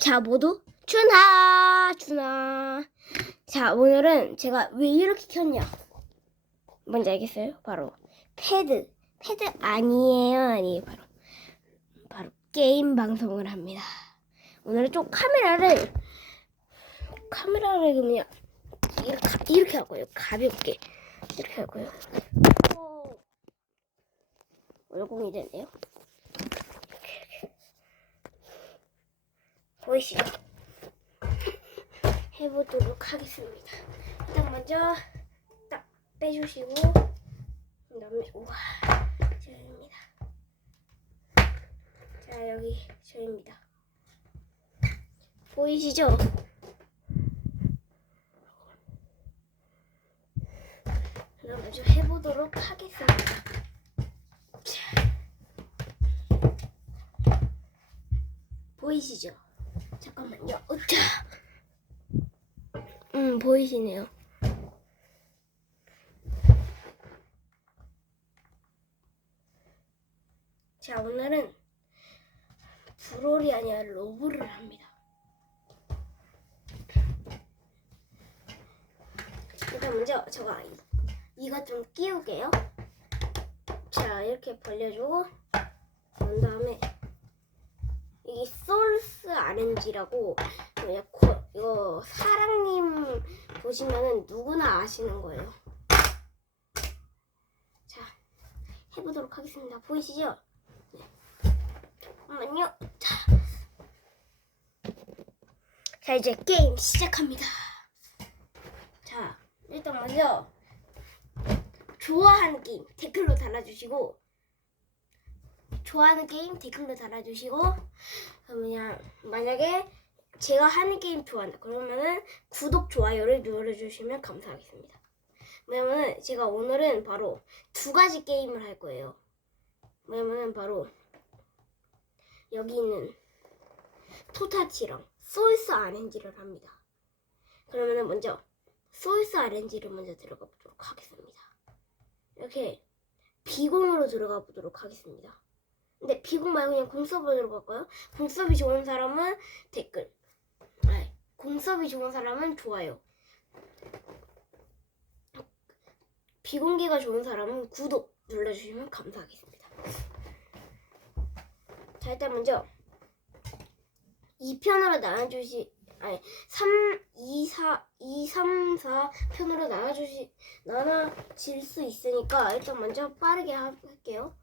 자, 모두 준하, 준하. 자, 오늘은 제가 왜 이렇게 켰냐? 뭔지 알겠어요? 바로 패드. 패드 아니에요, 아니에요. 바로 바로 게임 방송을 합니다. 오늘은 좀 카메라를 카메라를 그냥 이렇게, 이렇게 하고요. 가볍게 이렇게 하고요. 어, 월공이 되네요. 이렇게, 이렇게. 보이시죠? 해보도록 하겠습니다. 일단 먼저 딱 빼주시고 그다음에 우와 저입니다. 자 여기 저입니다. 보이시죠? 그럼 먼저 해보도록 하겠습니다. 자. 보이시죠? 잠깐만요. 으쌰. 음, 보이시네요. 자, 오늘은 브롤이 아니라 로브를 합니다. 일단 먼저 이- 이거 좀 끼우게요. 자, 이렇게 벌려주고 그런 다음에 뭐냐, 코- 이거 사랑님 보시면은 누구나 아시는 거예요. 자, 해보도록 하겠습니다. 보이시죠? 네. 잠깐만요. 자, 자 이제 게임 시작합니다. 자, 일단 먼저 좋아하는 게임 댓글로 달아주시고 좋아하는 게임 댓글로 달아주시고 그냥 만약에 제가 하는 게임 좋아한다 그러면은 구독 좋아요를 눌러주시면 감사하겠습니다. 왜냐면은 제가 오늘은 바로 두 가지 게임을 할 거예요. 왜냐면은 바로 여기 있는 토타치랑 소울스 RNG를 합니다. 그러면은 먼저 소울스 RNG를 먼저 들어가 보도록 하겠습니다. 이렇게 비공으로 들어가 보도록 하겠습니다. 근데 비공 말고 그냥 공서버 들어갈까요? 공섭이 좋은 사람은 댓글. 공섭이 좋은 사람은 좋아요. 비공개가 좋은 사람은 구독 눌러주시면 감사하겠습니다. 자, 일단 먼저 2편으로 나눠주시, 아니, 3, 2, 4, 2, 3, 4 편으로 나눠주시, 나눠질 수 있으니까 일단 먼저 빠르게 하- 할게요.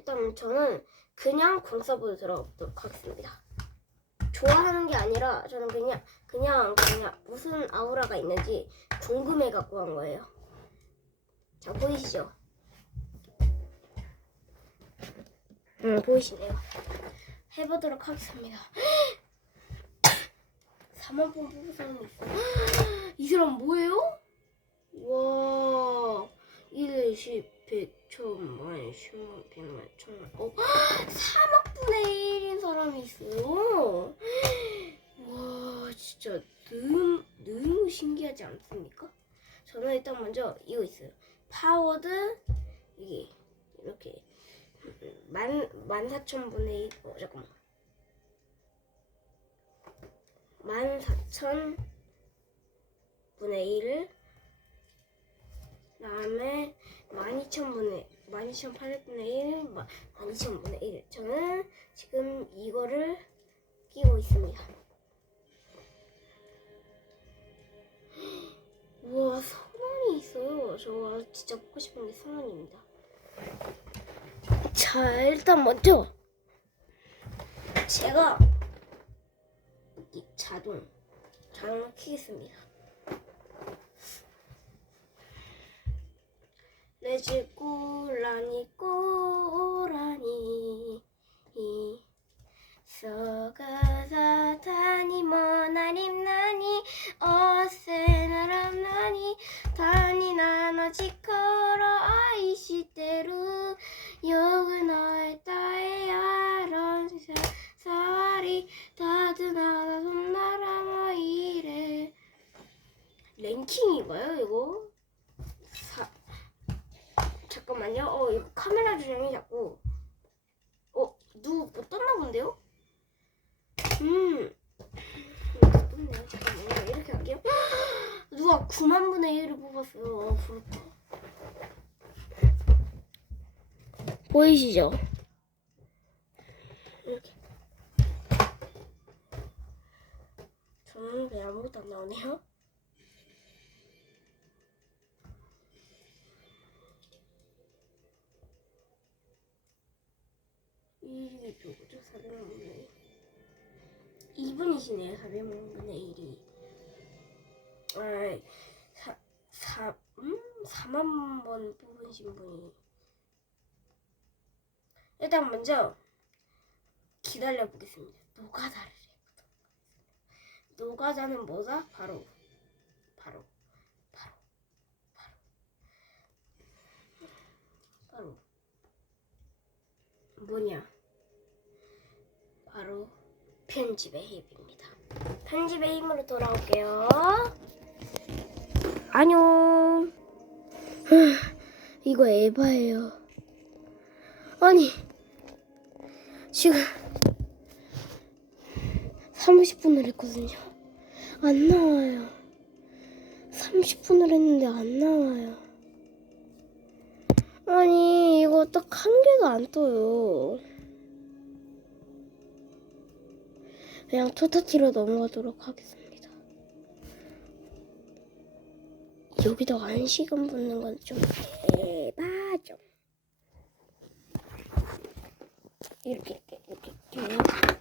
일단 저는 그냥 공서버로 들어가보도록 하겠습니다. 좋아하는 게 아니라 저는 그냥 그냥 그냥 무슨 아우라가 있는지 궁금해 갖고 한 거예요. 자 보이시죠? 음 보이시네요. 해보도록 하겠습니다. 4만 번 뽑은 사람이 있어. 이 사람 뭐예요? 와 1, 10, 100, 1000만, 10만, 100만, 1000만 어 3억 분의 1인 사람이 있어요. 와 진짜 너무 너무 신기하지 않습니까? 저는 일단 먼저 이거 있어요. 파워드 이게 이렇게 만 만사천 분의 일. 어 잠깐만. 만사천 분의 1을 그다음에 12,000분의 12,800분의 1, 12,000분의 1. 저는 지금 이거를 끼고 있습니다. 우와, 선원이 있어요. 저 진짜 뽑고 싶은 게 선원입니다. 자, 일단 먼저 제가 이 자동 자동을 켜겠습니다. 레지 꼬라니 꼬라니. 서가사 타니 모나림 나니 어세 나람 나니. 타니 나나 지커러 아이시테루 욕은 너의 따에 아런 사리. 다드나나 손나라 뭐 이래. 랭킹인가요 이거? 사, 잠깐만요. 어, 이거 카메라 주장이 자꾸 어, 누구 뭐 떴나 본데요? 음. 나쁘네요. 잠깐만요. 이렇게 할게요. 누가 9만 분의 1을 뽑았어요. 어, 부럽다. 보이시죠? 이렇게. 저는 왜 아무것도 안 나오네요. 이게 누구죠? 400만 2분이시네요. 400분의 1이. 아, 사, 사, 음? 4만 번 뽑으신 분이. 일단 먼저 기다려 보겠습니다. 노가다를. 노가다는 뭐다? 바로, 바로, 바로, 바로, 바로. 뭐냐? 바로 편집의 힘입니다. 편집의 힘으로 돌아올게요. 안녕. 이거 에바예요. 아니 지금 30분을 했거든요. 안 나와요. 30분을 했는데 안 나와요. 아니 이거 딱 한 개도 안 떠요. 그냥 토타티로 넘어가도록 하겠습니다. 여기다 한 시간 붙는 건 좀 대박이죠. 이렇게 이렇게 이렇게 이렇게